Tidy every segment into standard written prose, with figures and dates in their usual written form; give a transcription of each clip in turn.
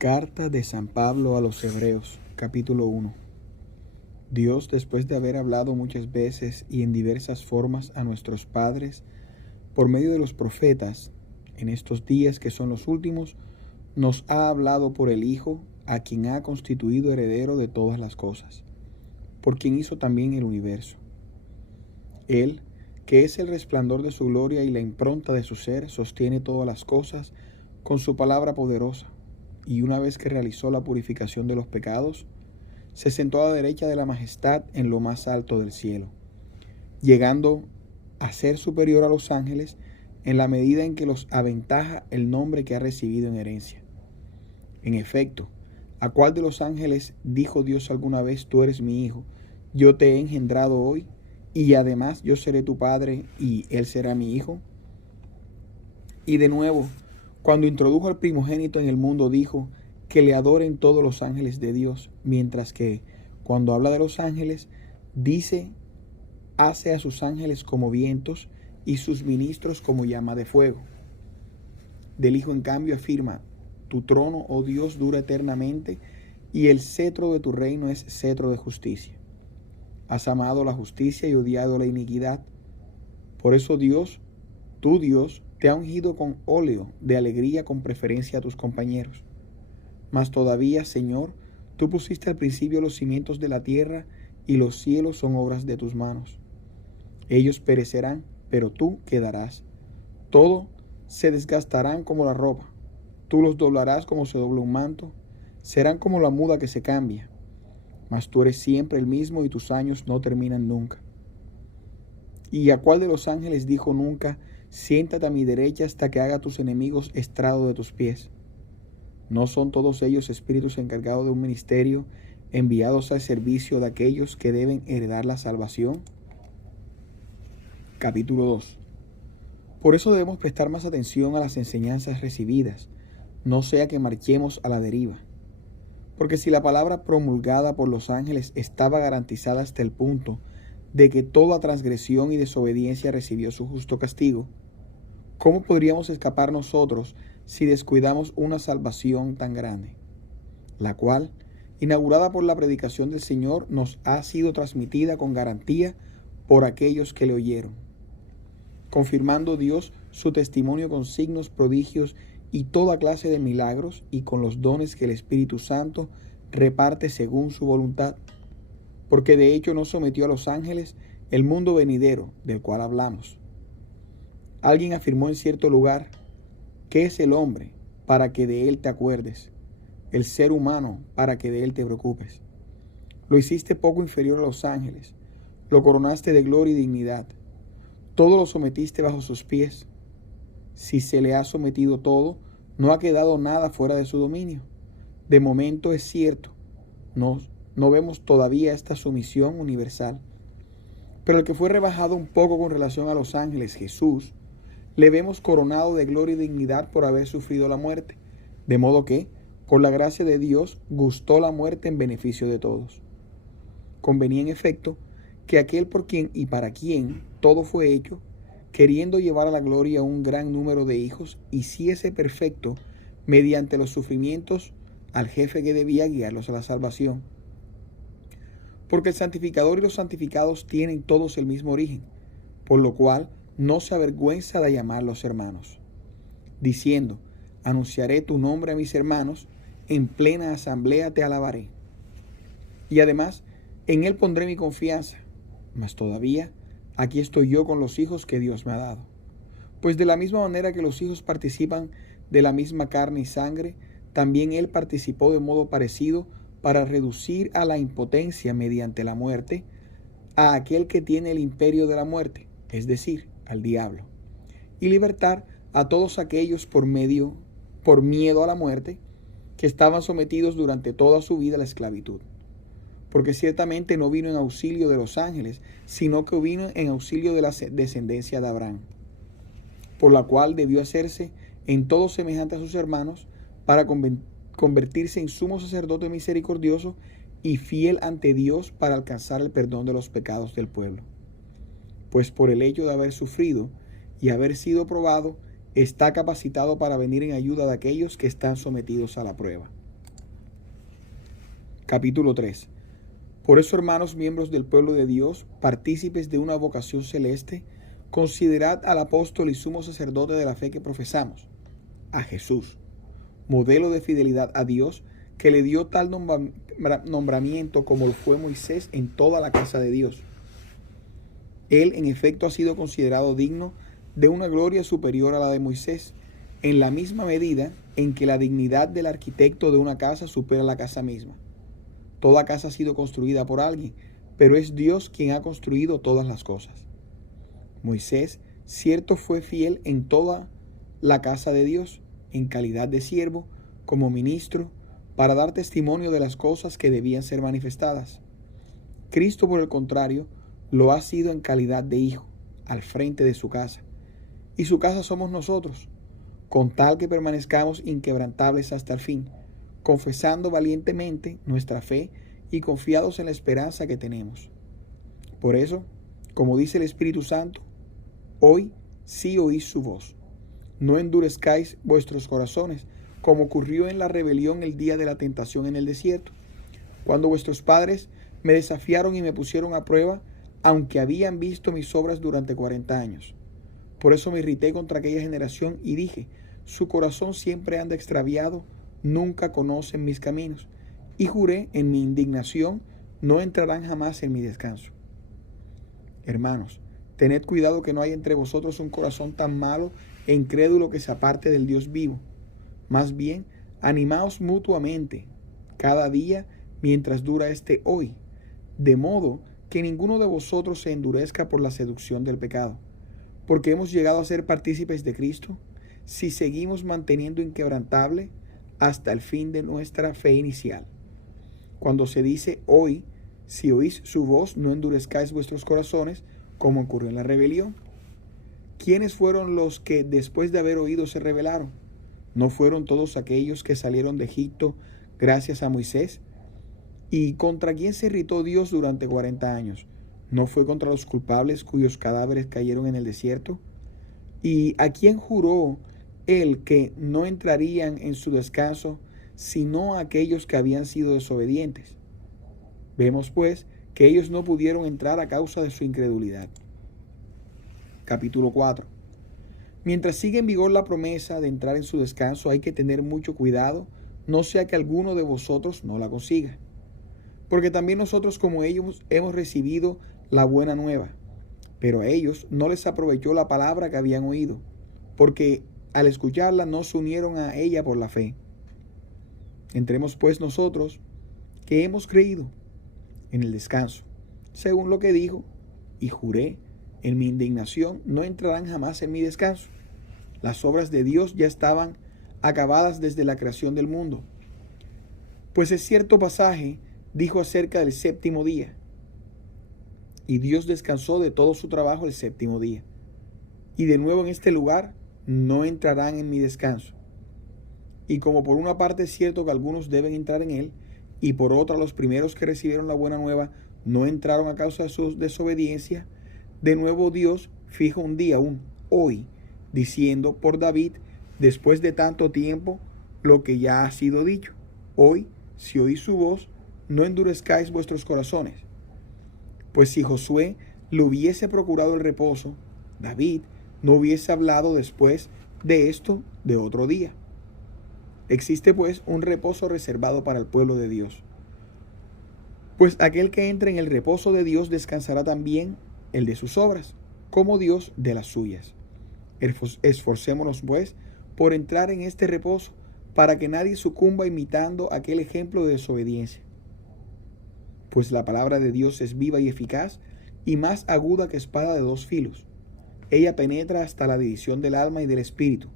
Carta de San Pablo a los Hebreos, capítulo 1. Dios, después de haber hablado muchas veces y en diversas formas a nuestros padres, por medio de los profetas, en estos días que son los últimos, nos ha hablado por el Hijo, a quien ha constituido heredero de todas las cosas, por quien hizo también el universo. Él, que es el resplandor de su gloria y la impronta de su ser, sostiene todas las cosas con su palabra poderosa. Y una vez que realizó la purificación de los pecados, se sentó a la derecha de la majestad en lo más alto del cielo, llegando a ser superior a los ángeles en la medida en que los aventaja el nombre que ha recibido en herencia. En efecto, ¿a cuál de los ángeles dijo Dios alguna vez: tú eres mi hijo, yo te he engendrado hoy, y además yo seré tu padre y él será mi hijo? Y de nuevo, cuando introdujo al primogénito en el mundo, dijo que le adoren todos los ángeles de Dios, mientras que, cuando habla de los ángeles, dice: hace a sus ángeles como vientos y sus ministros como llama de fuego. Del Hijo, en cambio, afirma: tu trono, oh Dios, dura eternamente, y el cetro de tu reino es cetro de justicia. Has amado la justicia y odiado la iniquidad. Por eso Dios, tu Dios, te ha ungido con óleo de alegría con preferencia a tus compañeros. Mas todavía, Señor, tú pusiste al principio los cimientos de la tierra, y los cielos son obras de tus manos. Ellos perecerán, pero tú quedarás. Todo se desgastarán como la ropa. Tú los doblarás como se dobla un manto. Serán como la muda que se cambia. Mas tú eres siempre el mismo, y tus años no terminan nunca. ¿Y a cuál de los ángeles dijo nunca: siéntate a mi derecha hasta que haga tus enemigos estrado de tus pies? ¿No son todos ellos espíritus encargados de un ministerio, enviados al servicio de aquellos que deben heredar la salvación? Capítulo 2. Por eso debemos prestar más atención a las enseñanzas recibidas, no sea que marchemos a la deriva. Porque si la palabra promulgada por los ángeles estaba garantizada hasta el punto de que toda transgresión y desobediencia recibió su justo castigo, ¿cómo podríamos escapar nosotros si descuidamos una salvación tan grande, la cual, inaugurada por la predicación del Señor, nos ha sido transmitida con garantía por aquellos que le oyeron, confirmando Dios su testimonio con signos, prodigios y toda clase de milagros, y con los dones que el Espíritu Santo reparte según su voluntad? Porque de hecho no sometió a los ángeles el mundo venidero del cual hablamos. Alguien afirmó en cierto lugar: ¿qué es el hombre para que de él te acuerdes? El ser humano para que de él te preocupes. Lo hiciste poco inferior a los ángeles, lo coronaste de gloria y dignidad, todo lo sometiste bajo sus pies. Si se le ha sometido todo, no ha quedado nada fuera de su dominio. De momento es cierto, no vemos todavía esta sumisión universal. Pero el que fue rebajado un poco con relación a los ángeles, Jesús, le vemos coronado de gloria y dignidad por haber sufrido la muerte, de modo que, por la gracia de Dios, gustó la muerte en beneficio de todos. Convenía en efecto que aquel por quien y para quien todo fue hecho, queriendo llevar a la gloria a un gran número de hijos, hiciese perfecto, mediante los sufrimientos, al jefe que debía guiarlos a la salvación. Porque el santificador y los santificados tienen todos el mismo origen, por lo cual no se avergüenza de llamarlos hermanos, diciendo: anunciaré tu nombre a mis hermanos, en plena asamblea te alabaré. Y además, en él pondré mi confianza. Mas todavía, aquí estoy yo con los hijos que Dios me ha dado. Pues de la misma manera que los hijos participan de la misma carne y sangre, también él participó de modo parecido, para reducir a la impotencia mediante la muerte a aquel que tiene el imperio de la muerte, es decir, al diablo, y libertar a todos aquellos por miedo a la muerte, que estaban sometidos durante toda su vida a la esclavitud. Porque ciertamente no vino en auxilio de los ángeles, sino que vino en auxilio de la descendencia de Abraham, por la cual debió hacerse en todo semejante a sus hermanos, para convertirse en sumo sacerdote misericordioso y fiel ante Dios, para alcanzar el perdón de los pecados del pueblo. Pues por el hecho de haber sufrido y haber sido probado, está capacitado para venir en ayuda de aquellos que están sometidos a la prueba. Capítulo 3. Por eso, hermanos, miembros del pueblo de Dios, partícipes de una vocación celeste, considerad al apóstol y sumo sacerdote de la fe que profesamos, a Jesús, modelo de fidelidad a Dios, que le dio tal nombramiento como lo fue Moisés en toda la casa de Dios. Él, en efecto, ha sido considerado digno de una gloria superior a la de Moisés, en la misma medida en que la dignidad del arquitecto de una casa supera la casa misma. Toda casa ha sido construida por alguien, pero es Dios quien ha construido todas las cosas. Moisés, cierto, fue fiel en toda la casa de Dios, en calidad de siervo, como ministro, para dar testimonio de las cosas que debían ser manifestadas. Cristo, por el contrario, lo ha sido en calidad de hijo, al frente de su casa. Y su casa somos nosotros, con tal que permanezcamos inquebrantables hasta el fin, confesando valientemente nuestra fe y confiados en la esperanza que tenemos. Por eso, como dice el Espíritu Santo, hoy sí oís su voz. No endurezcáis vuestros corazones, como ocurrió en la rebelión el día de la tentación en el desierto, cuando vuestros padres me desafiaron y me pusieron a prueba, aunque habían visto mis obras durante 40 años. Por eso me irrité contra aquella generación y dije, su corazón siempre anda extraviado, nunca conocen mis caminos. Y juré en mi indignación, no entrarán jamás en mi descanso. Hermanos, tened cuidado que no haya entre vosotros un corazón tan malo e incrédulo que se aparte del Dios vivo. Más bien, animaos mutuamente cada día mientras dura este hoy, de modo que ninguno de vosotros se endurezca por la seducción del pecado, porque hemos llegado a ser partícipes de Cristo, si seguimos manteniendo inquebrantable hasta el fin de nuestra fe inicial. Cuando se dice hoy, si oís su voz, no endurezcáis vuestros corazones, como ocurrió en la rebelión. ¿Quiénes fueron los que después de haber oído se rebelaron? ¿No fueron todos aquellos que salieron de Egipto gracias a Moisés? ¿Y contra quién se irritó Dios durante 40 años? ¿No fue contra los culpables cuyos cadáveres cayeron en el desierto? ¿Y a quién juró él que no entrarían en su descanso, sino a aquellos que habían sido desobedientes? Vemos, pues, que ellos no pudieron entrar a causa de su incredulidad. Capítulo 4. Mientras sigue en vigor la promesa de entrar en su descanso, hay que tener mucho cuidado, no sea que alguno de vosotros no la consiga. Porque también nosotros como ellos hemos recibido la buena nueva, pero a ellos no les aprovechó la palabra que habían oído, porque al escucharla no se unieron a ella por la fe. Entremos pues nosotros, que hemos creído, en el descanso, según lo que dijo, y juré en mi indignación, no entrarán jamás en mi descanso. Las obras de Dios ya estaban acabadas desde la creación del mundo. Pues es cierto pasaje dijo acerca del séptimo día, y Dios descansó de todo su trabajo el séptimo día. Y de nuevo en este lugar, no entrarán en mi descanso. Y como por una parte es cierto que algunos deben entrar en él, y por otra los primeros que recibieron la buena nueva no entraron a causa de su desobediencia, de nuevo Dios fija un día, un hoy, diciendo por David, después de tanto tiempo, lo que ya ha sido dicho. Hoy, si oís su voz, no endurezcáis vuestros corazones. Pues si Josué le hubiese procurado el reposo, David no hubiese hablado después de esto de otro día. Existe pues un reposo reservado para el pueblo de Dios. Pues aquel que entre en el reposo de Dios descansará también el de sus obras, como Dios de las suyas. Esforcémonos pues por entrar en este reposo, para que nadie sucumba imitando aquel ejemplo de desobediencia. Pues la palabra de Dios es viva y eficaz, y más aguda que espada de 2 filos. Ella penetra hasta la división del alma y del espíritu,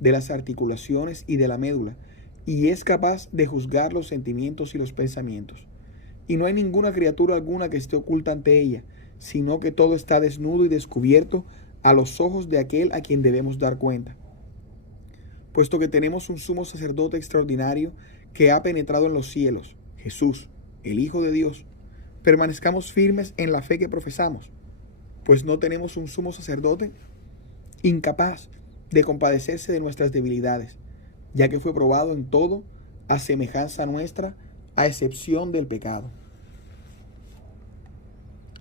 de las articulaciones y de la médula, y es capaz de juzgar los sentimientos y los pensamientos. Y no hay ninguna criatura alguna que esté oculta ante ella, sino que todo está desnudo y descubierto a los ojos de aquel a quien debemos dar cuenta. Puesto que tenemos un sumo sacerdote extraordinario que ha penetrado en los cielos, Jesús, el Hijo de Dios, permanezcamos firmes en la fe que profesamos, pues no tenemos un sumo sacerdote incapaz de compadecerse de nuestras debilidades, ya que fue probado en todo a semejanza nuestra, a excepción del pecado.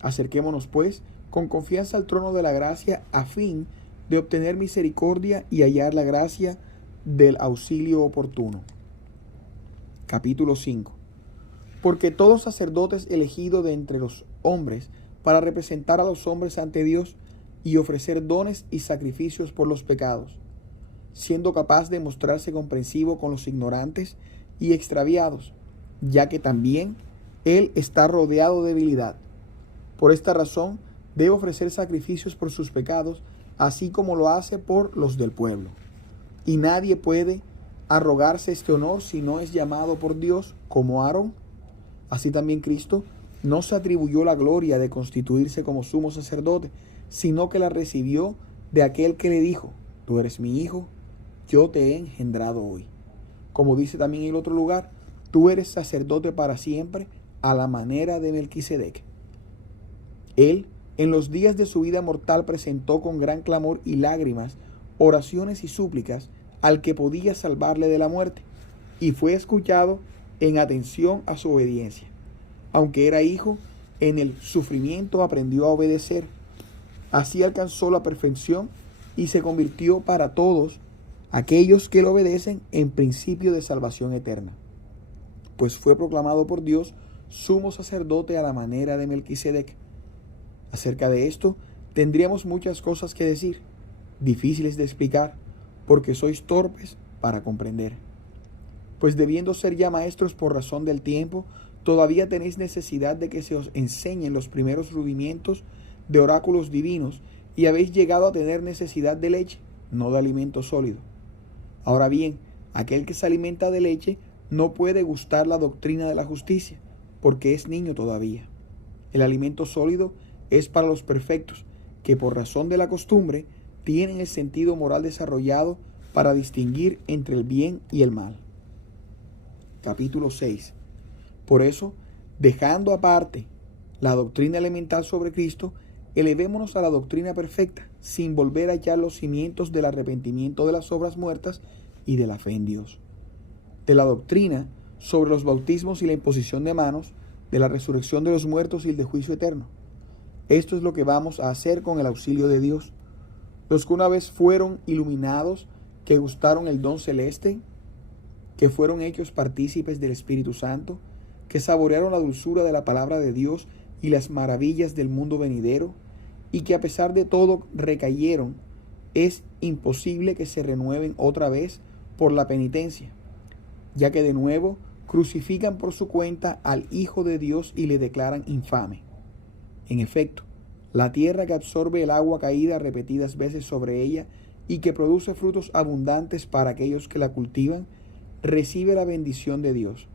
Acerquémonos, pues, con confianza al trono de la gracia, a fin de obtener misericordia y hallar la gracia del auxilio oportuno. Capítulo 5. Porque todo sacerdote es elegido de entre los hombres para representar a los hombres ante Dios y ofrecer dones y sacrificios por los pecados, siendo capaz de mostrarse comprensivo con los ignorantes y extraviados, ya que también él está rodeado de debilidad. Por esta razón, debe ofrecer sacrificios por sus pecados, así como lo hace por los del pueblo. Y nadie puede arrogarse este honor si no es llamado por Dios, como Aarón. Así también Cristo no se atribuyó la gloria de constituirse como sumo sacerdote, sino que la recibió de aquel que le dijo: tú eres mi hijo, yo te he engendrado hoy. Como dice también en el otro lugar: tú eres sacerdote para siempre, a la manera de Melquisedec. Él, en los días de su vida mortal, presentó con gran clamor y lágrimas oraciones y súplicas al que podía salvarle de la muerte, y fue escuchado en atención a su obediencia. Aunque era hijo, en el sufrimiento aprendió a obedecer. Así alcanzó la perfección y se convirtió para todos aquellos que lo obedecen en principio de salvación eterna, pues fue proclamado por Dios sumo sacerdote a la manera de Melquisedec. Acerca de esto tendríamos muchas cosas que decir, difíciles de explicar, porque sois torpes para comprender. Pues debiendo ser ya maestros por razón del tiempo, todavía tenéis necesidad de que se os enseñen los primeros rudimientos de oráculos divinos, y habéis llegado a tener necesidad de leche, no de alimento sólido. Ahora bien, aquel que se alimenta de leche no puede gustar la doctrina de la justicia, porque es niño todavía. El alimento sólido es para los perfectos, que por razón de la costumbre tienen el sentido moral desarrollado para distinguir entre el bien y el mal. Capítulo 6. Por eso, dejando aparte la doctrina elemental sobre Cristo, elevémonos a la doctrina perfecta, sin volver a hallar los cimientos del arrepentimiento de las obras muertas y de la fe en Dios. De la doctrina sobre los bautismos y la imposición de manos, de la resurrección de los muertos y el de juicio eterno. Esto es lo que vamos a hacer con el auxilio de Dios. Los que una vez fueron iluminados, que gustaron el don celeste, que fueron hechos partícipes del Espíritu Santo, que saborearon la dulzura de la palabra de Dios y las maravillas del mundo venidero, y que a pesar de todo recayeron, es imposible que se renueven otra vez por la penitencia, ya que de nuevo crucifican por su cuenta al Hijo de Dios y le declaran infame. En efecto, la tierra que absorbe el agua caída repetidas veces sobre ella y que produce frutos abundantes para aquellos que la cultivan, recibe la bendición de Dios.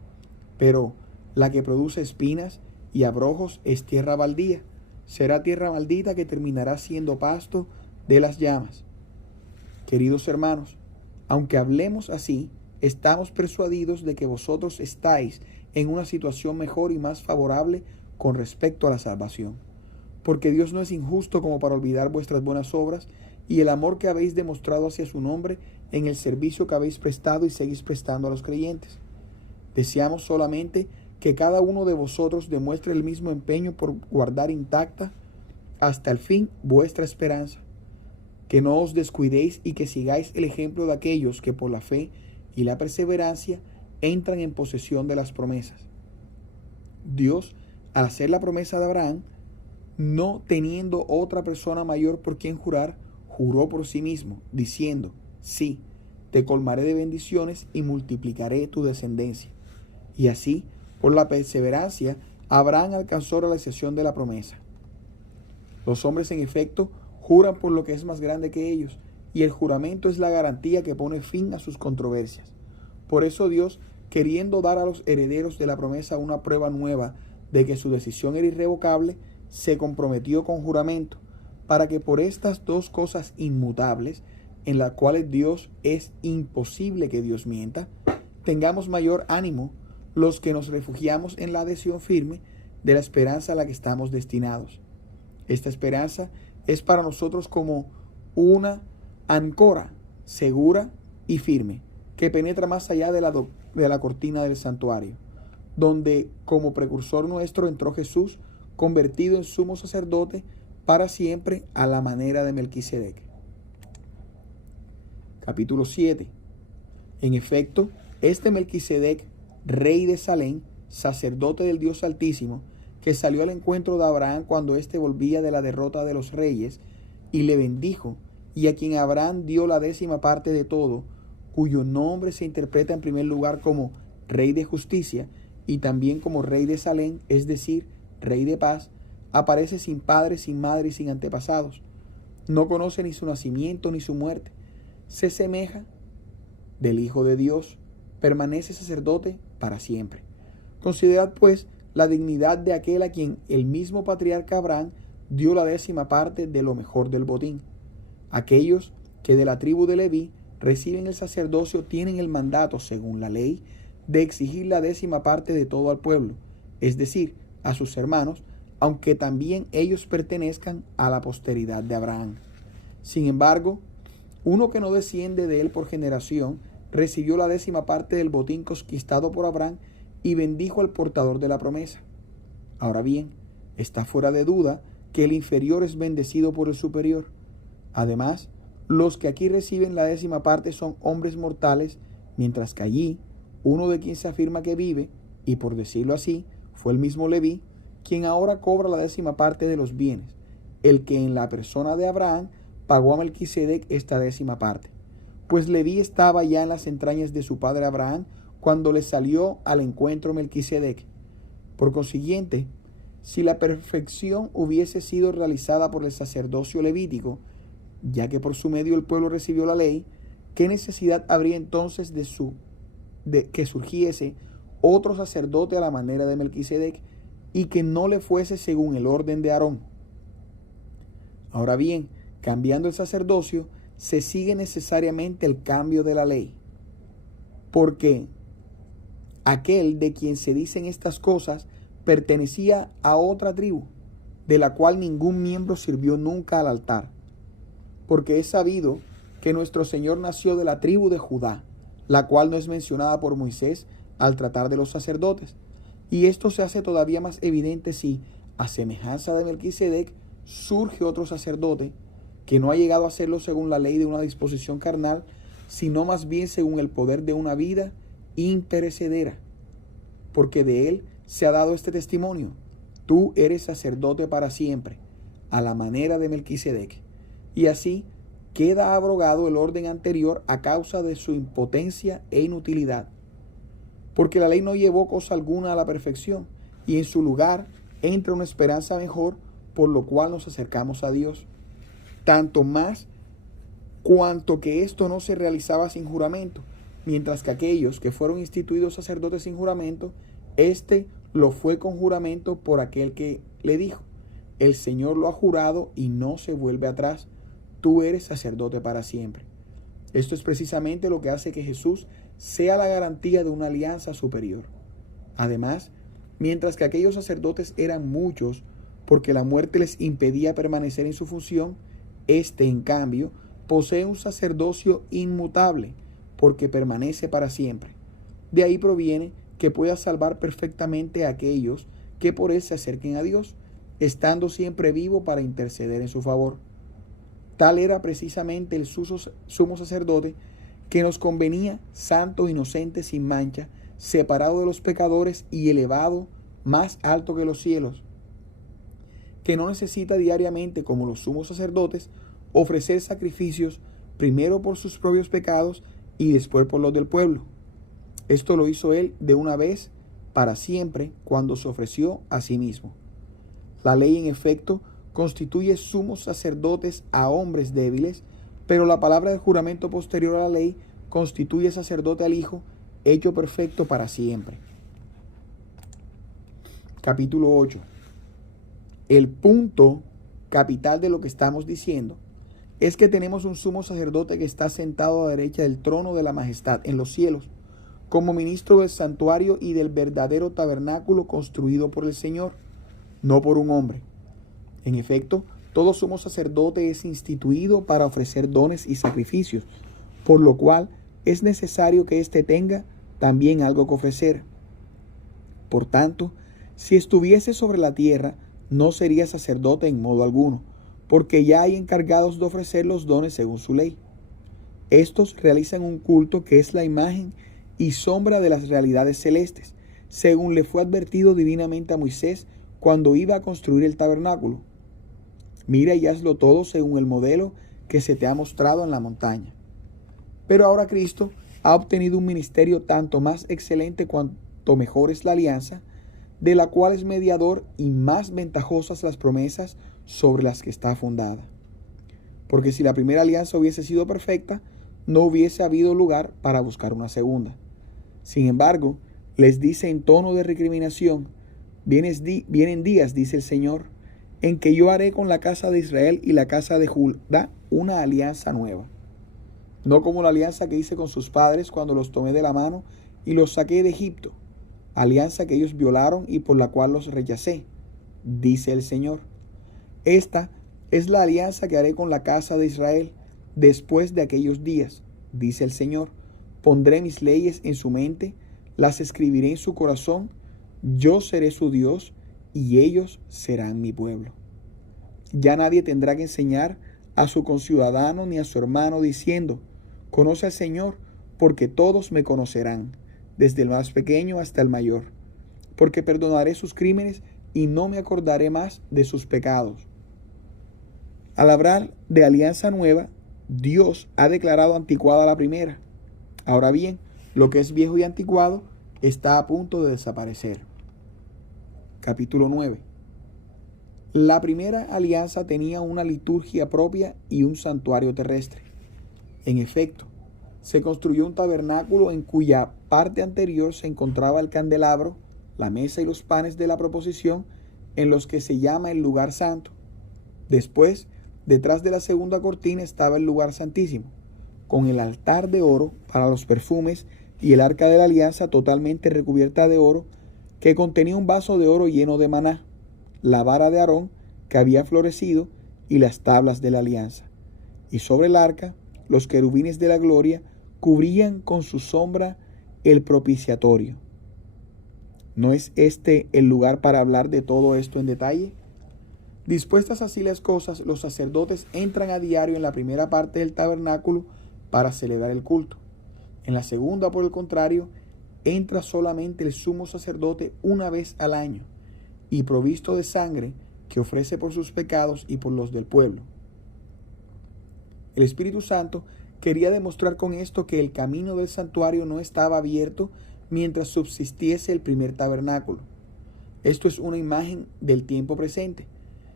Pero la que produce espinas y abrojos es tierra baldía, será tierra maldita que terminará siendo pasto de las llamas. Queridos hermanos, aunque hablemos así, estamos persuadidos de que vosotros estáis en una situación mejor y más favorable con respecto a la salvación. Porque Dios no es injusto como para olvidar vuestras buenas obras y el amor que habéis demostrado hacia su nombre en el servicio que habéis prestado y seguís prestando a los creyentes. Deseamos solamente que cada uno de vosotros demuestre el mismo empeño por guardar intacta hasta el fin vuestra esperanza, que no os descuidéis y que sigáis el ejemplo de aquellos que por la fe y la perseverancia entran en posesión de las promesas. Dios, al hacer la promesa de Abraham, no teniendo otra persona mayor por quien jurar, juró por sí mismo, diciendo: sí, te colmaré de bendiciones y multiplicaré tu descendencia. Y así, por la perseverancia, Abraham alcanzó la realización de la promesa. Los hombres, en efecto, juran por lo que es más grande que ellos, y el juramento es la garantía que pone fin a sus controversias. Por eso Dios, queriendo dar a los herederos de la promesa una prueba nueva de que su decisión era irrevocable, se comprometió con juramento, para que por estas dos cosas inmutables, en las cuales Dios es imposible que Dios mienta, tengamos mayor ánimo los que nos refugiamos en la adhesión firme de la esperanza a la que estamos destinados. Esta esperanza es para nosotros como una ancora segura y firme, que penetra más allá de la cortina del santuario, donde como precursor nuestro entró Jesús, convertido en sumo sacerdote para siempre a la manera de Melquisedec. Capítulo 7. En efecto, este Melquisedec, rey de Salem, sacerdote del Dios Altísimo, que salió al encuentro de Abraham cuando éste volvía de la derrota de los reyes, y le bendijo, y a quien Abraham dio la 10ª parte de todo, cuyo nombre se interpreta en primer lugar como Rey de Justicia, y también como Rey de Salem, es decir, Rey de Paz, aparece sin padre, sin madre y sin antepasados. No conoce ni su nacimiento ni su muerte. Se semeja del Hijo de Dios, permanece sacerdote para siempre. Considerad pues la dignidad de aquel a quien el mismo patriarca Abraham dio la 10ª parte de lo mejor del botín. Aquellos que de la tribu de Leví reciben el sacerdocio tienen el mandato, según la ley, de exigir la 10ª parte de todo al pueblo, es decir, a sus hermanos, aunque también ellos pertenezcan a la posteridad de Abraham. Sin embargo, uno que no desciende de él por generación recibió la 10ª parte del botín conquistado por Abraham y bendijo al portador de la promesa. Ahora bien, está fuera de duda que el inferior es bendecido por el superior. Además, los que aquí reciben la 10ª parte son hombres mortales, mientras que allí, uno de quien se afirma que vive, y por decirlo así, fue el mismo Leví, quien ahora cobra la 10ª parte de los bienes, el que en la persona de Abraham pagó a Melquisedec esta 10ª parte. Pues Leví estaba ya en las entrañas de su padre Abraham cuando le salió al encuentro Melquisedec. Por consiguiente, si la perfección hubiese sido realizada por el sacerdocio levítico, ya que por su medio el pueblo recibió la ley, ¿qué necesidad habría entonces de que surgiese otro sacerdote a la manera de Melquisedec y que no le fuese según el orden de Aarón? Ahora bien, cambiando el sacerdocio, se sigue necesariamente el cambio de la ley, porque aquel de quien se dicen estas cosas pertenecía a otra tribu, de la cual ningún miembro sirvió nunca al altar. Porque es sabido que nuestro Señor nació de la tribu de Judá, la cual no es mencionada por Moisés al tratar de los sacerdotes. Y esto se hace todavía más evidente si, a semejanza de Melquisedec, surge otro sacerdote que no ha llegado a hacerlo según la ley de una disposición carnal, sino más bien según el poder de una vida imperecedera. Porque de él se ha dado este testimonio: tú eres sacerdote para siempre, a la manera de Melquisedec. Y así queda abrogado el orden anterior a causa de su impotencia e inutilidad. Porque la ley no llevó cosa alguna a la perfección, y en su lugar entra una esperanza mejor, por lo cual nos acercamos a Dios. Tanto más cuanto que esto no se realizaba sin juramento, mientras que aquellos que fueron instituidos sacerdotes sin juramento, éste lo fue con juramento por aquel que le dijo: el Señor lo ha jurado y no se vuelve atrás, tú eres sacerdote para siempre. Esto es precisamente lo que hace que Jesús sea la garantía de una alianza superior. Además, mientras que aquellos sacerdotes eran muchos, porque la muerte les impedía permanecer en su función, este, en cambio, posee un sacerdocio inmutable, porque permanece para siempre. De ahí proviene que pueda salvar perfectamente a aquellos que por él se acerquen a Dios, estando siempre vivo para interceder en su favor. Tal era precisamente el sumo sacerdote que nos convenía, santo, inocente, sin mancha, separado de los pecadores y elevado más alto que los cielos, que no necesita diariamente, como los sumos sacerdotes, ofrecer sacrificios primero por sus propios pecados y después por los del pueblo. Esto lo hizo él de una vez para siempre cuando se ofreció a sí mismo. La ley, en efecto, constituye sumos sacerdotes a hombres débiles, pero la palabra del juramento posterior a la ley constituye sacerdote al Hijo, hecho perfecto para siempre. Capítulo 8. El punto capital de lo que estamos diciendo es que tenemos un sumo sacerdote que está sentado a la derecha del trono de la majestad en los cielos, como ministro del santuario y del verdadero tabernáculo construido por el Señor, no por un hombre. En efecto, todo sumo sacerdote es instituido para ofrecer dones y sacrificios, por lo cual es necesario que éste tenga también algo que ofrecer. Por tanto, si estuviese sobre la tierra, no sería sacerdote en modo alguno, porque ya hay encargados de ofrecer los dones según su ley. Estos realizan un culto que es la imagen y sombra de las realidades celestes, según le fue advertido divinamente a Moisés cuando iba a construir el tabernáculo. Mira y hazlo todo según el modelo que se te ha mostrado en la montaña. Pero ahora Cristo ha obtenido un ministerio tanto más excelente cuanto mejor es la alianza, de la cual es mediador y más ventajosas las promesas sobre las que está fundada. Porque si la primera alianza hubiese sido perfecta, no hubiese habido lugar para buscar una segunda. Sin embargo, les dice en tono de recriminación: vienen días, dice el Señor, en que yo haré con la casa de Israel y la casa de Judá una alianza nueva. No como la alianza que hice con sus padres cuando los tomé de la mano y los saqué de Egipto, alianza que ellos violaron y por la cual los rechacé, dice el Señor. Esta es la alianza que haré con la casa de Israel después de aquellos días, dice el Señor. Pondré mis leyes en su mente, las escribiré en su corazón, yo seré su Dios y ellos serán mi pueblo. Ya nadie tendrá que enseñar a su conciudadano ni a su hermano diciendo: conoce al Señor, porque todos me conocerán, desde el más pequeño hasta el mayor, porque perdonaré sus crímenes y no me acordaré más de sus pecados. Al hablar de alianza nueva, Dios ha declarado anticuada la primera. Ahora bien, lo que es viejo y anticuado está a punto de desaparecer. Capítulo 9. La primera alianza tenía una liturgia propia y un santuario terrestre. En efecto, se construyó un tabernáculo en cuya parte anterior se encontraba el candelabro, la mesa y los panes de la proposición, en los que se llama el lugar santo. Después, detrás de la segunda cortina estaba el lugar santísimo, con el altar de oro para los perfumes y el arca de la alianza totalmente recubierta de oro, que contenía un vaso de oro lleno de maná, la vara de Aarón que había florecido y las tablas de la alianza. Y sobre el arca, los querubines de la gloria cubrían con su sombra el propiciatorio. ¿No es este el lugar para hablar de todo esto en detalle? Dispuestas así las cosas, los sacerdotes entran a diario en la primera parte del tabernáculo para celebrar el culto. En la segunda, por el contrario, entra solamente el sumo sacerdote una vez al año, y provisto de sangre que ofrece por sus pecados y por los del pueblo. El Espíritu Santo quería demostrar con esto que el camino del santuario no estaba abierto mientras subsistiese el primer tabernáculo. Esto es una imagen del tiempo presente.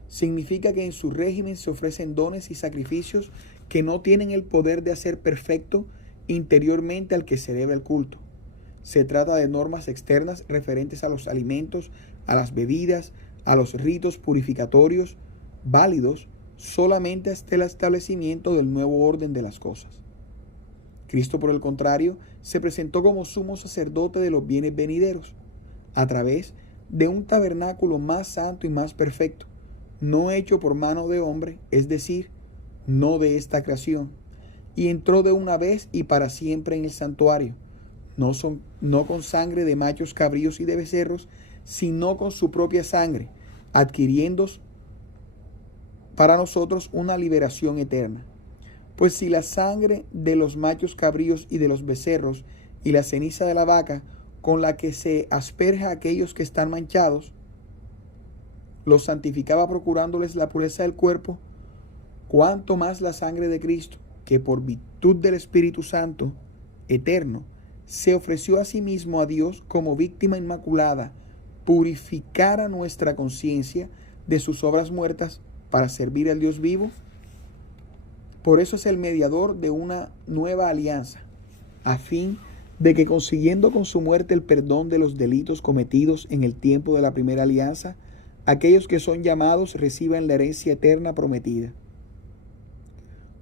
Significa que en su régimen se ofrecen dones y sacrificios que no tienen el poder de hacer perfecto interiormente al que celebra el culto. Se trata de normas externas referentes a los alimentos, a las bebidas, a los ritos purificatorios, válidos solamente hasta el establecimiento del nuevo orden de las cosas. Cristo, por el contrario, se presentó como sumo sacerdote de los bienes venideros, a través de un tabernáculo más santo y más perfecto, no hecho por mano de hombre, es decir, no de esta creación, y entró de una vez y para siempre en el santuario, no con sangre de machos cabríos y de becerros, sino con su propia sangre, adquiriendo para nosotros una liberación eterna. Pues si la sangre de los machos cabríos y de los becerros y la ceniza de la vaca, con la que se asperja a aquellos que están manchados, los santificaba procurándoles la pureza del cuerpo, cuánto más la sangre de Cristo, que por virtud del Espíritu Santo eterno se ofreció a sí mismo a Dios como víctima inmaculada, purificara nuestra conciencia de sus obras muertas para servir al Dios vivo. Por eso es el mediador de una nueva alianza, a fin de que, consiguiendo con su muerte el perdón de los delitos cometidos en el tiempo de la primera alianza, aquellos que son llamados reciban la herencia eterna prometida.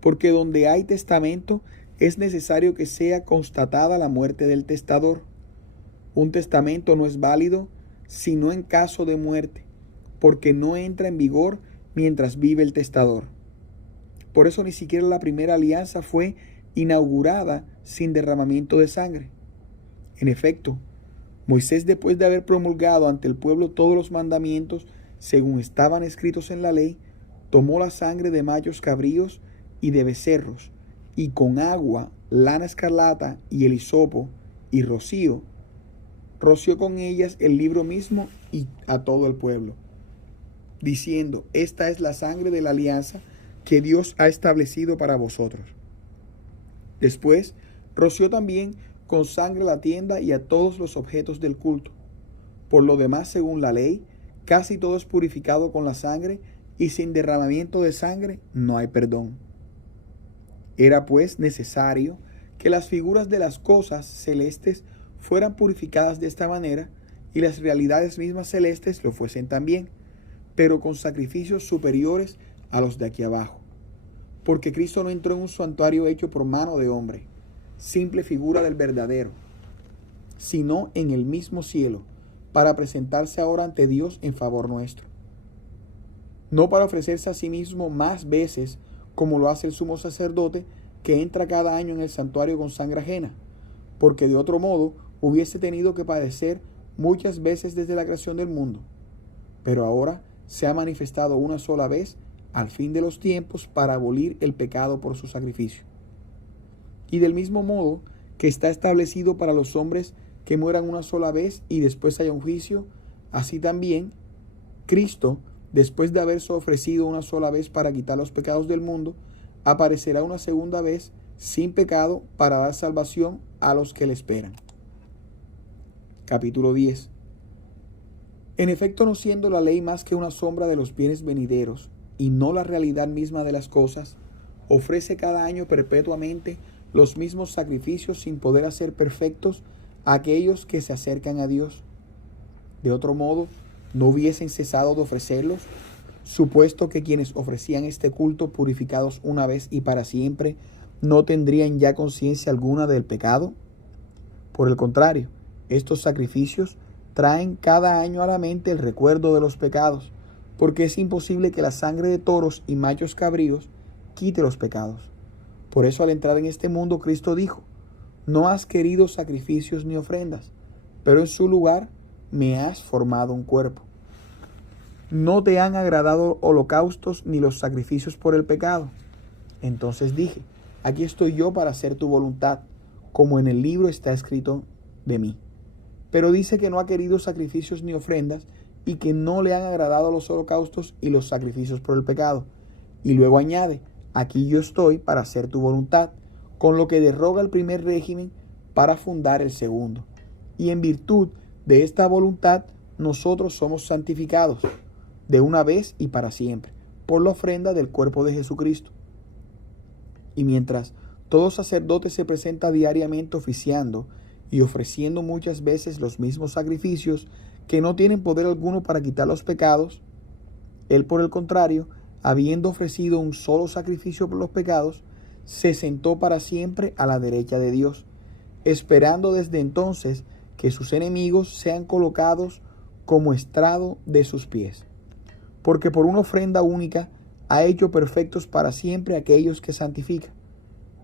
Porque donde hay testamento, es necesario que sea constatada la muerte del testador. Un testamento no es válido sino en caso de muerte, porque no entra en vigor mientras vive el testador. Por eso ni siquiera la primera alianza fue inaugurada sin derramamiento de sangre. En efecto, Moisés, después de haber promulgado ante el pueblo todos los mandamientos, según estaban escritos en la ley, tomó la sangre de machos cabríos y de becerros, y con agua, lana escarlata y el hisopo, y roció con ellas el libro mismo y a todo el pueblo, diciendo: esta es la sangre de la alianza que Dios ha establecido para vosotros. Después roció también con sangre la tienda y a todos los objetos del culto. Por lo demás, según la ley, casi todo es purificado con la sangre, y sin derramamiento de sangre no hay perdón. Era pues necesario que las figuras de las cosas celestes fueran purificadas de esta manera, y las realidades mismas celestes lo fuesen también, pero con sacrificios superiores a los de aquí abajo. Porque Cristo no entró en un santuario hecho por mano de hombre, simple figura del verdadero, sino en el mismo cielo, para presentarse ahora ante Dios en favor nuestro. No para ofrecerse a sí mismo más veces, como lo hace el sumo sacerdote, que entra cada año en el santuario con sangre ajena, porque de otro modo hubiese tenido que padecer muchas veces desde la creación del mundo. Pero ahora se ha manifestado una sola vez, al fin de los tiempos, para abolir el pecado por su sacrificio. Y del mismo modo que está establecido para los hombres que mueran una sola vez y después haya un juicio, así también Cristo, después de haberse ofrecido una sola vez para quitar los pecados del mundo, aparecerá una segunda vez sin pecado para dar salvación a los que le esperan. Capítulo 10. En efecto, no siendo la ley más que una sombra de los bienes venideros y no la realidad misma de las cosas, ofrece cada año perpetuamente los mismos sacrificios sin poder hacer perfectos a aquellos que se acercan a Dios. De otro modo, no hubiesen cesado de ofrecerlos, supuesto que quienes ofrecían este culto purificados una vez y para siempre no tendrían ya conciencia alguna del pecado. Por el contrario, estos sacrificios traen cada año a la mente el recuerdo de los pecados, porque es imposible que la sangre de toros y machos cabríos quite los pecados. Por eso, al entrar en este mundo, Cristo dijo: no has querido sacrificios ni ofrendas, pero en su lugar me has formado un cuerpo. No te han agradado holocaustos ni los sacrificios por el pecado. Entonces dije: aquí estoy yo para hacer tu voluntad, como en el libro está escrito de mí. Pero dice que no ha querido sacrificios ni ofrendas, y que no le han agradado los holocaustos y los sacrificios por el pecado. Y luego añade: aquí yo estoy para hacer tu voluntad, con lo que derroga el primer régimen para fundar el segundo. Y en virtud de esta voluntad nosotros somos santificados de una vez y para siempre, por la ofrenda del cuerpo de Jesucristo. Y mientras todo sacerdote se presenta diariamente oficiando y ofreciendo muchas veces los mismos sacrificios que no tienen poder alguno para quitar los pecados, él, por el contrario, habiendo ofrecido un solo sacrificio por los pecados, se sentó para siempre a la derecha de Dios, esperando desde entonces que sus enemigos sean colocados como estrado de sus pies. Porque por una ofrenda única ha hecho perfectos para siempre aquellos que santifica.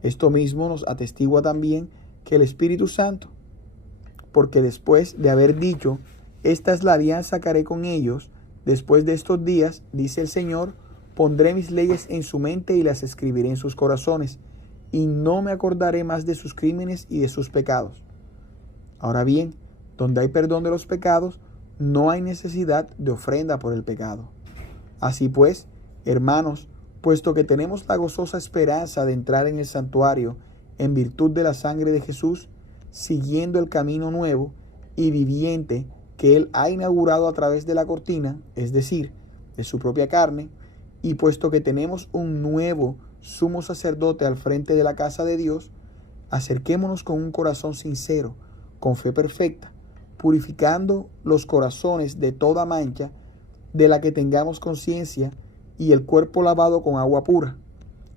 Esto mismo nos atestigua también que el Espíritu Santo, porque después de haber dicho: esta es la alianza que haré con ellos después de estos días, dice el Señor, pondré mis leyes en su mente y las escribiré en sus corazones, y no me acordaré más de sus crímenes y de sus pecados. Ahora bien, donde hay perdón de los pecados, no hay necesidad de ofrenda por el pecado. Así pues, hermanos, puesto que tenemos la gozosa esperanza de entrar en el santuario en virtud de la sangre de Jesús, siguiendo el camino nuevo y viviente que Él ha inaugurado a través de la cortina, es decir, de su propia carne, y puesto que tenemos un nuevo sumo sacerdote al frente de la casa de Dios, acerquémonos con un corazón sincero, con fe perfecta, purificando los corazones de toda mancha de la que tengamos conciencia, y el cuerpo lavado con agua pura.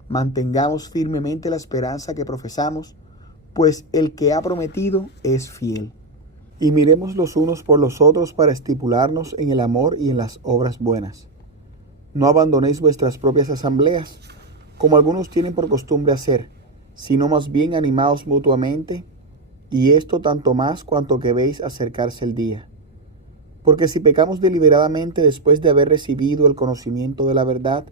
Mantengamos firmemente la esperanza que profesamos, pues el que ha prometido es fiel. Y miremos los unos por los otros para estipularnos en el amor y en las obras buenas. No abandonéis vuestras propias asambleas, como algunos tienen por costumbre hacer, sino más bien animaos mutuamente, y esto tanto más cuanto que veis acercarse el día. Porque si pecamos deliberadamente después de haber recibido el conocimiento de la verdad,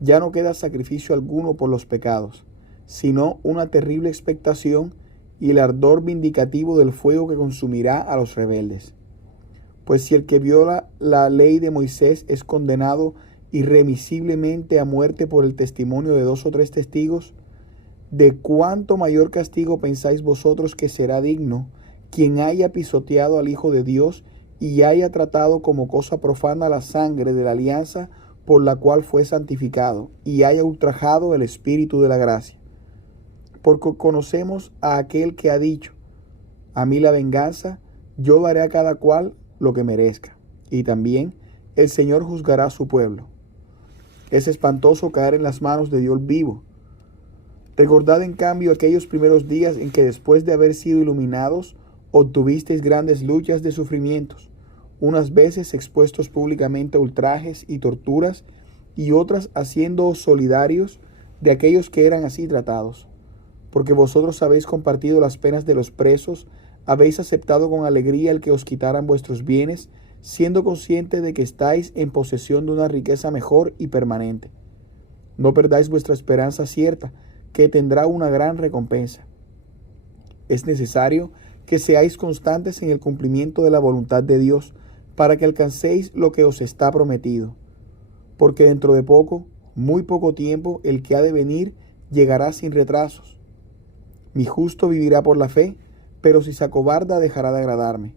ya no queda sacrificio alguno por los pecados, sino una terrible expectación y el ardor vindicativo del fuego que consumirá a los rebeldes. Pues si el que viola la ley de Moisés es condenado irremisiblemente a muerte por el testimonio de 2 o 3 testigos, ¿de cuánto mayor castigo pensáis vosotros que será digno quien haya pisoteado al Hijo de Dios y haya tratado como cosa profana la sangre de la alianza por la cual fue santificado, y haya ultrajado el Espíritu de la gracia? Porque conocemos a aquel que ha dicho: a mí la venganza, yo daré a cada cual lo que merezca. Y también el Señor juzgará a su pueblo. Es espantoso caer en las manos de Dios vivo. Recordad en cambio aquellos primeros días en que después de haber sido iluminados, obtuvisteis grandes luchas de sufrimientos, unas veces expuestos públicamente a ultrajes y torturas, y otras haciéndoos solidarios de aquellos que eran así tratados. Porque vosotros habéis compartido las penas de los presos, habéis aceptado con alegría el que os quitaran vuestros bienes, siendo conscientes de que estáis en posesión de una riqueza mejor y permanente. No perdáis vuestra esperanza cierta, que tendrá una gran recompensa. Es necesario que seáis constantes en el cumplimiento de la voluntad de Dios, para que alcancéis lo que os está prometido. Porque dentro de poco, muy poco tiempo, el que ha de venir llegará sin retrasos. Mi justo vivirá por la fe, pero si se acobarda dejará de agradarme.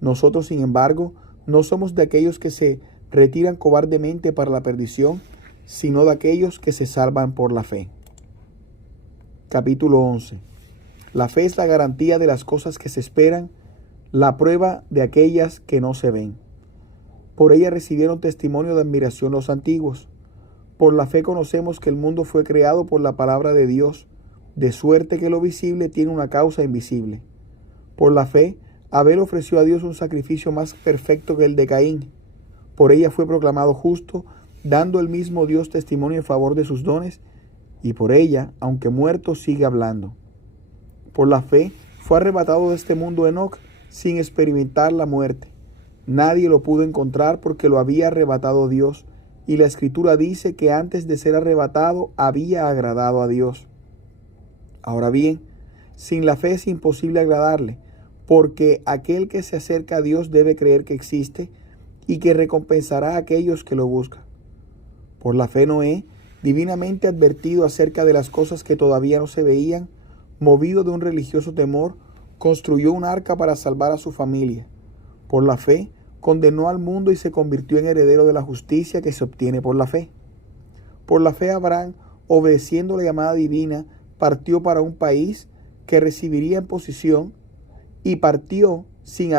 Nosotros, sin embargo, no somos de aquellos que se retiran cobardemente para la perdición, sino de aquellos que se salvan por la fe. Capítulo 11. La fe es la garantía de las cosas que se esperan, la prueba de aquellas que no se ven. Por ella recibieron testimonio de admiración los antiguos. Por la fe conocemos que el mundo fue creado por la palabra de Dios, de suerte que lo visible tiene una causa invisible. Por la fe, Abel ofreció a Dios un sacrificio más perfecto que el de Caín. Por ella fue proclamado justo, dando el mismo Dios testimonio en favor de sus dones, y por ella, aunque muerto, sigue hablando. Por la fe fue arrebatado de este mundo Enoc sin experimentar la muerte. Nadie lo pudo encontrar porque lo había arrebatado Dios, y la Escritura dice que antes de ser arrebatado había agradado a Dios. Ahora bien, sin la fe es imposible agradarle, porque aquel que se acerca a Dios debe creer que existe y que recompensará a aquellos que lo buscan. Por la fe Noé, divinamente advertido acerca de las cosas que todavía no se veían, movido de un religioso temor, construyó un arca para salvar a su familia. Por la fe, condenó al mundo y se convirtió en heredero de la justicia que se obtiene por la fe. Por la fe Abraham, obedeciendo la llamada divina, partió para un país que recibiría en posesión, y partió sin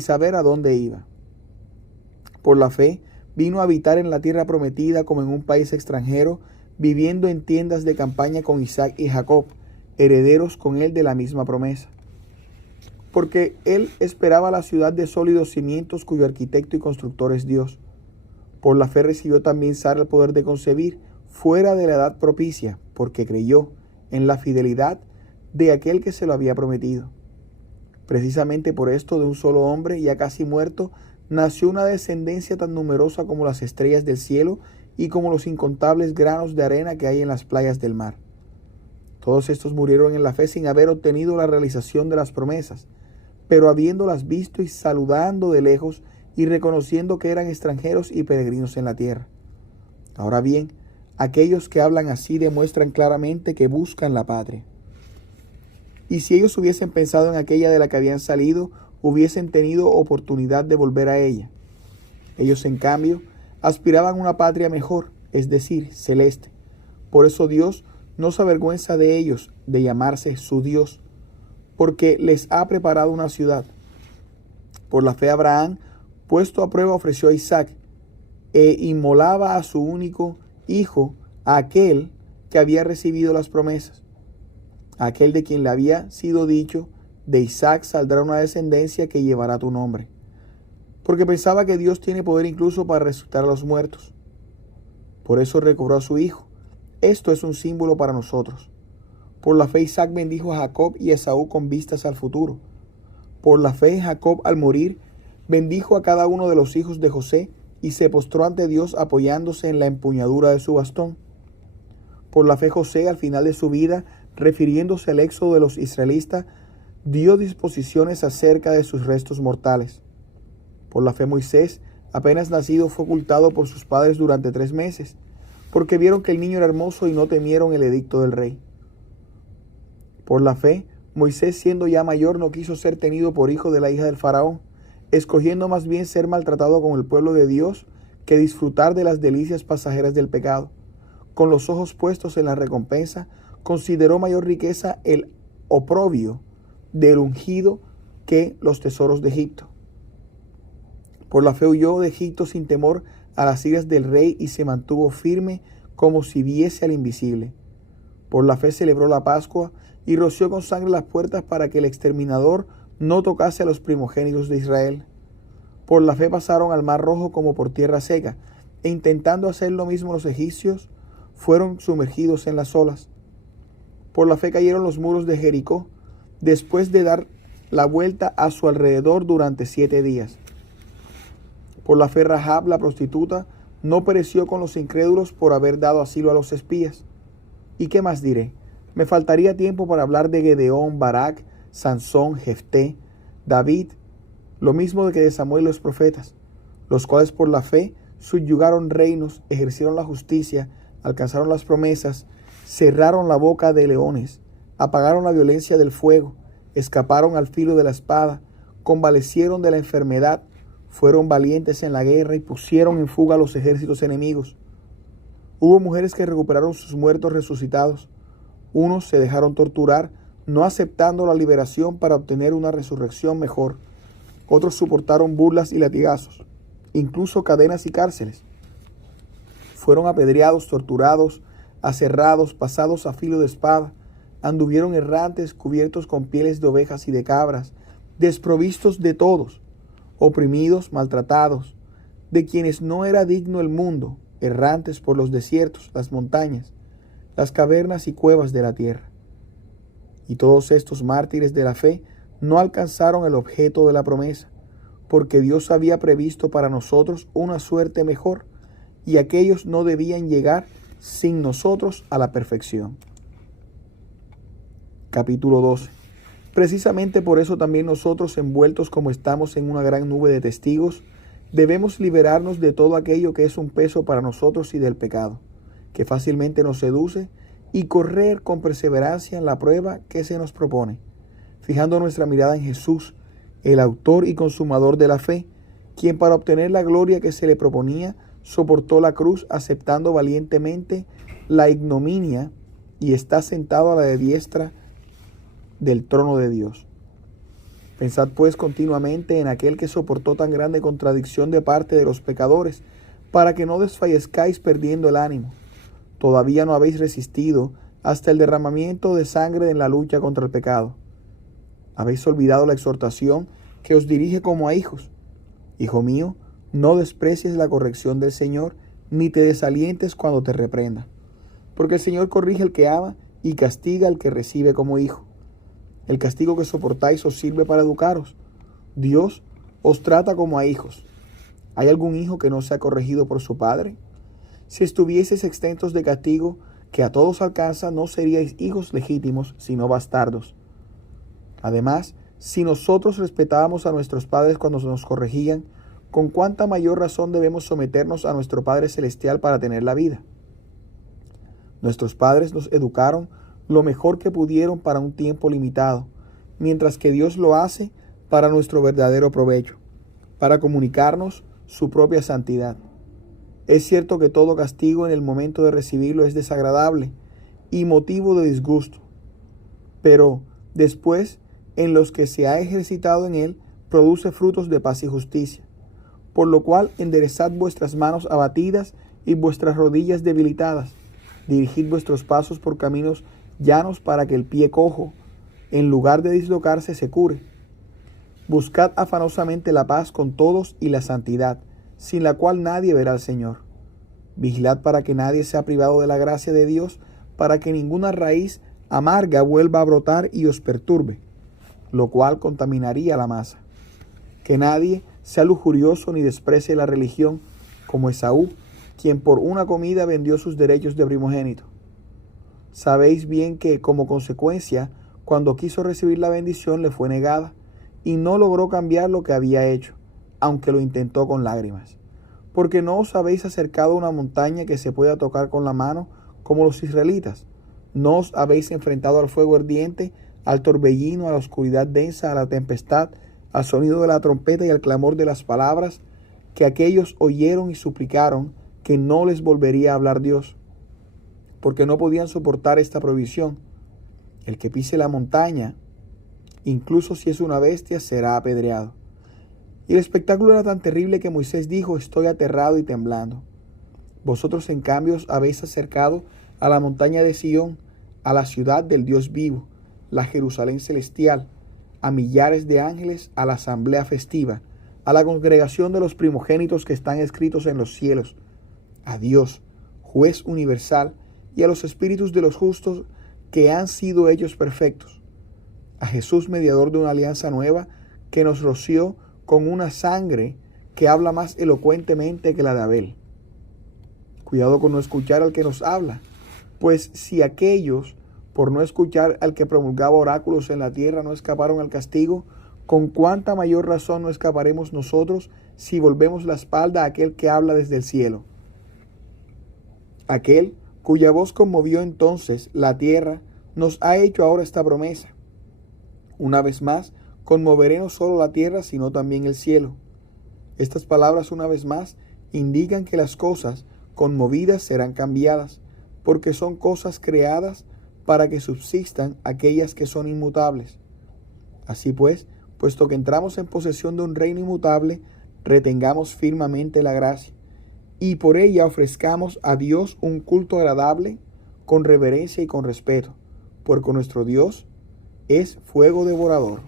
saber a dónde iba. Por la fe vino a habitar en la tierra prometida como en un país extranjero, viviendo en tiendas de campaña con Isaac y Jacob, herederos con él de la misma promesa. Porque él esperaba la ciudad de sólidos cimientos cuyo arquitecto y constructor es Dios. Por la fe recibió también Sara el poder de concebir fuera de la edad propicia, porque creyó en la fidelidad de aquel que se lo había prometido. Precisamente por esto, de un solo hombre, ya casi muerto, nació una descendencia tan numerosa como las estrellas del cielo y como los incontables granos de arena que hay en las playas del mar. Todos estos murieron en la fe sin haber obtenido la realización de las promesas, pero habiéndolas visto y saludando de lejos y reconociendo que eran extranjeros y peregrinos en la tierra. Ahora bien, aquellos que hablan así demuestran claramente que buscan la patria. Y si ellos hubiesen pensado en aquella de la que habían salido, hubiesen tenido oportunidad de volver a ella. Ellos, en cambio, aspiraban a una patria mejor, es decir, celeste. Por eso Dios no se avergüenza de ellos, de llamarse su Dios, porque les ha preparado una ciudad. Por la fe Abraham, puesto a prueba, ofreció a Isaac, e inmolaba a su único hijo, a aquel que había recibido las promesas. Aquel de quien le había sido dicho: de Isaac saldrá una descendencia que llevará tu nombre. Porque pensaba que Dios tiene poder incluso para resucitar a los muertos. Por eso recobró a su hijo. Esto es un símbolo para nosotros. Por la fe Isaac bendijo a Jacob y a Esaú con vistas al futuro. Por la fe Jacob al morir bendijo a cada uno de los hijos de José y se postró ante Dios apoyándose en la empuñadura de su bastón. Por la fe José al final de su vida, refiriéndose al éxodo de los israelitas, dio disposiciones acerca de sus restos mortales. Por la fe Moisés, apenas nacido, fue ocultado por sus padres durante 3 meses, porque vieron que el niño era hermoso y no temieron el edicto del rey. Por la fe, Moisés, siendo ya mayor, no quiso ser tenido por hijo de la hija del faraón, escogiendo más bien ser maltratado con el pueblo de Dios que disfrutar de las delicias pasajeras del pecado. Con los ojos puestos en la recompensa, consideró mayor riqueza el oprobio del ungido que los tesoros de Egipto. Por la fe huyó de Egipto sin temor a las iras del rey y se mantuvo firme como si viese al invisible. Por la fe celebró la Pascua y roció con sangre las puertas para que el exterminador no tocase a los primogénitos de Israel. Por la fe pasaron al mar Rojo como por tierra seca, e intentando hacer lo mismo los egipcios, fueron sumergidos en las olas. Por la fe cayeron los muros de Jericó, después de dar la vuelta a su alrededor durante 7 días. Por la fe Rahab, la prostituta, no pereció con los incrédulos por haber dado asilo a los espías. ¿Y qué más diré? Me faltaría tiempo para hablar de Gedeón, Barak, Sansón, Jefté, David, lo mismo que de Samuel y los profetas, los cuales por la fe subyugaron reinos, ejercieron la justicia, alcanzaron las promesas, cerraron la boca de leones, apagaron la violencia del fuego, escaparon al filo de la espada, convalecieron de la enfermedad, fueron valientes en la guerra y pusieron en fuga a los ejércitos enemigos. Hubo mujeres que recuperaron sus muertos resucitados. Unos se dejaron torturar, no aceptando la liberación para obtener una resurrección mejor. Otros soportaron burlas y latigazos, incluso cadenas y cárceles. Fueron apedreados, torturados, aserrados, pasados a filo de espada. Anduvieron errantes, cubiertos con pieles de ovejas y de cabras, desprovistos de todos, oprimidos, maltratados, de quienes no era digno el mundo, errantes por los desiertos, las montañas, las cavernas y cuevas de la tierra. Y todos estos mártires de la fe no alcanzaron el objeto de la promesa, porque Dios había previsto para nosotros una suerte mejor, y aquellos no debían llegar sin nosotros a la perfección. Capítulo 12. Precisamente por eso también nosotros, envueltos como estamos en una gran nube de testigos, debemos liberarnos de todo aquello que es un peso para nosotros y del pecado, que fácilmente nos seduce, y correr con perseverancia en la prueba que se nos propone, fijando nuestra mirada en Jesús, el autor y consumador de la fe, quien para obtener la gloria que se le proponía, soportó la cruz aceptando valientemente la ignominia y está sentado a la diestra del trono de Dios. Pensad pues continuamente en aquel que soportó tan grande contradicción de parte de los pecadores, para que no desfallezcáis perdiendo el ánimo. Todavía no habéis resistido hasta el derramamiento de sangre en la lucha contra el pecado. Habéis olvidado la exhortación que os dirige como a hijos. Hijo mío, no desprecies la corrección del Señor, ni te desalientes cuando te reprenda. Porque el Señor corrige al que ama y castiga al que recibe como hijo. El castigo que soportáis os sirve para educaros. Dios os trata como a hijos. ¿Hay algún hijo que no sea corregido por su padre? Si estuvieseis exentos de castigo, que a todos alcanza, no seríais hijos legítimos, sino bastardos. Además, si nosotros respetábamos a nuestros padres cuando nos corregían, ¿con cuánta mayor razón debemos someternos a nuestro Padre Celestial para tener la vida? Nuestros padres nos educaron lo mejor que pudieron para un tiempo limitado, mientras que Dios lo hace para nuestro verdadero provecho, para comunicarnos su propia santidad. Es cierto que todo castigo en el momento de recibirlo es desagradable y motivo de disgusto, pero después, en los que se ha ejercitado en él, produce frutos de paz y justicia. Por lo cual, enderezad vuestras manos abatidas y vuestras rodillas debilitadas. Dirigid vuestros pasos por caminos llanos para que el pie cojo, en lugar de dislocarse, se cure. Buscad afanosamente la paz con todos y la santidad, sin la cual nadie verá al Señor. Vigilad para que nadie sea privado de la gracia de Dios, para que ninguna raíz amarga vuelva a brotar y os perturbe, lo cual contaminaría la masa. Que nadie sea lujurioso ni desprecie la religión, como Esaú, quien por una comida vendió sus derechos de primogénito. Sabéis bien que, como consecuencia, cuando quiso recibir la bendición le fue negada, y no logró cambiar lo que había hecho, aunque lo intentó con lágrimas. Porque no os habéis acercado a una montaña que se pueda tocar con la mano, como los israelitas. No os habéis enfrentado al fuego ardiente, al torbellino, a la oscuridad densa, a la tempestad, al sonido de la trompeta y al clamor de las palabras, que aquellos oyeron y suplicaron que no les volvería a hablar Dios, porque no podían soportar esta provisión. El que pise la montaña, incluso si es una bestia, será apedreado. Y el espectáculo era tan terrible que Moisés dijo: estoy aterrado y temblando. Vosotros, en cambio, os habéis acercado a la montaña de Sión, a la ciudad del Dios vivo, la Jerusalén celestial, a millares de ángeles, a la asamblea festiva, a la congregación de los primogénitos que están escritos en los cielos, a Dios, juez universal, y a los espíritus de los justos que han sido hechos perfectos, a Jesús, mediador de una alianza nueva, que nos roció con una sangre que habla más elocuentemente que la de Abel. Cuidado con no escuchar al que nos habla, pues si aquellos, por no escuchar al que promulgaba oráculos en la tierra, no escaparon al castigo, con cuánta mayor razón no escaparemos nosotros si volvemos la espalda a aquel que habla desde el cielo. Aquel cuya voz conmovió entonces la tierra, nos ha hecho ahora esta promesa. Una vez más, conmoveré no solo la tierra, sino también el cielo. Estas palabras, una vez más, indican que las cosas conmovidas serán cambiadas, porque son cosas creadas para que subsistan aquellas que son inmutables. Así pues, puesto que entramos en posesión de un reino inmutable, retengamos firmemente la gracia, y por ella ofrezcamos a Dios un culto agradable, con reverencia y con respeto, porque nuestro Dios es fuego devorador.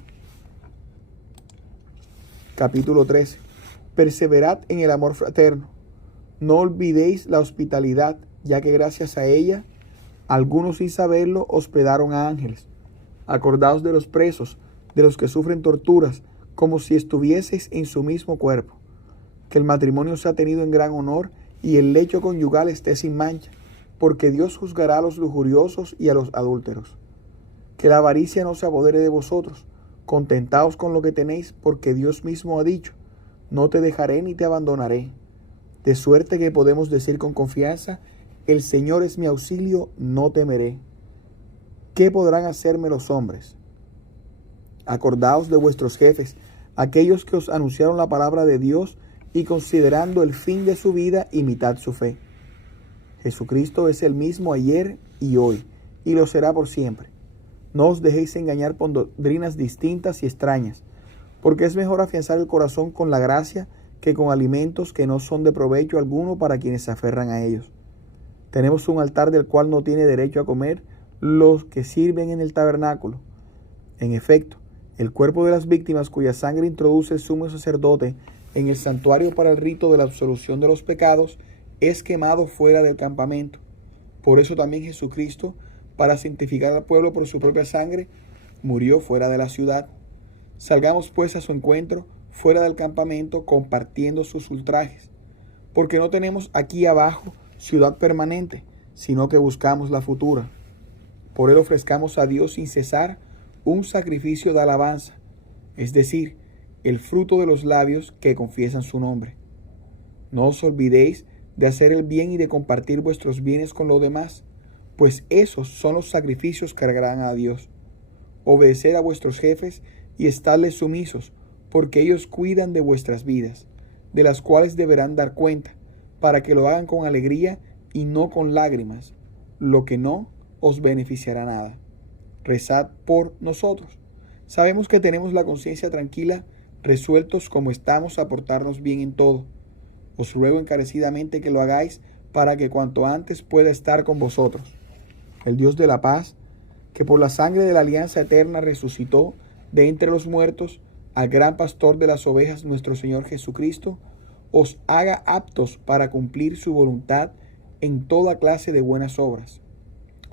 Capítulo 13. Perseverad en el amor fraterno. No olvidéis la hospitalidad, ya que gracias a ella, algunos sin saberlo hospedaron a ángeles. Acordaos de los presos, de los que sufren torturas, como si estuvieseis en su mismo cuerpo. Que el matrimonio sea tenido en gran honor y el lecho conyugal esté sin mancha, porque Dios juzgará a los lujuriosos y a los adúlteros. Que la avaricia no se apodere de vosotros. Contentaos con lo que tenéis, porque Dios mismo ha dicho: no te dejaré ni te abandonaré. De suerte que podemos decir con confianza: el Señor es mi auxilio, no temeré. ¿Qué podrán hacerme los hombres? Acordaos de vuestros jefes, aquellos que os anunciaron la palabra de Dios, y considerando el fin de su vida, imitad su fe. Jesucristo es el mismo ayer y hoy, y lo será por siempre. No os dejéis engañar por doctrinas distintas y extrañas, porque es mejor afianzar el corazón con la gracia que con alimentos que no son de provecho alguno para quienes se aferran a ellos. Tenemos un altar del cual no tiene derecho a comer los que sirven en el tabernáculo. En efecto, el cuerpo de las víctimas cuya sangre introduce el sumo sacerdote en el santuario para el rito de la absolución de los pecados es quemado fuera del campamento. Por eso también Jesucristo, para santificar al pueblo por su propia sangre, murió fuera de la ciudad. Salgamos pues a su encuentro fuera del campamento, compartiendo sus ultrajes, porque no tenemos aquí abajo ciudad permanente, sino que buscamos la futura. Por él ofrezcamos a Dios sin cesar un sacrificio de alabanza, es decir, el fruto de los labios que confiesan su nombre. No os olvidéis de hacer el bien y de compartir vuestros bienes con los demás, pues esos son los sacrificios que agradan a Dios. Obedeced a vuestros jefes y estadles sumisos, porque ellos cuidan de vuestras vidas, de las cuales deberán dar cuenta, para que lo hagan con alegría y no con lágrimas, lo que no os beneficiará nada. Rezad por nosotros. Sabemos que tenemos la conciencia tranquila, resueltos como estamos a portarnos bien en todo. Os ruego encarecidamente que lo hagáis, para que cuanto antes pueda estar con vosotros. El Dios de la paz, que por la sangre de la alianza eterna resucitó de entre los muertos al gran pastor de las ovejas, nuestro Señor Jesucristo, os haga aptos para cumplir su voluntad en toda clase de buenas obras,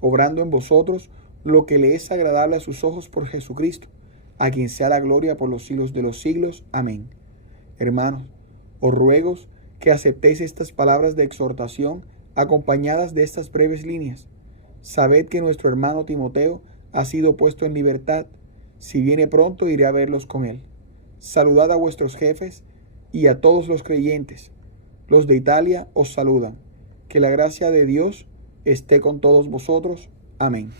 obrando en vosotros lo que le es agradable a sus ojos por Jesucristo, a quien sea la gloria por los siglos de los siglos. Amén. Hermanos, os ruego que aceptéis estas palabras de exhortación acompañadas de estas breves líneas. Sabed que nuestro hermano Timoteo ha sido puesto en libertad. Si viene pronto, iré a verlos con él. Saludad a vuestros jefes y a todos los creyentes. Los de Italia os saludan. Que la gracia de Dios esté con todos vosotros. Amén.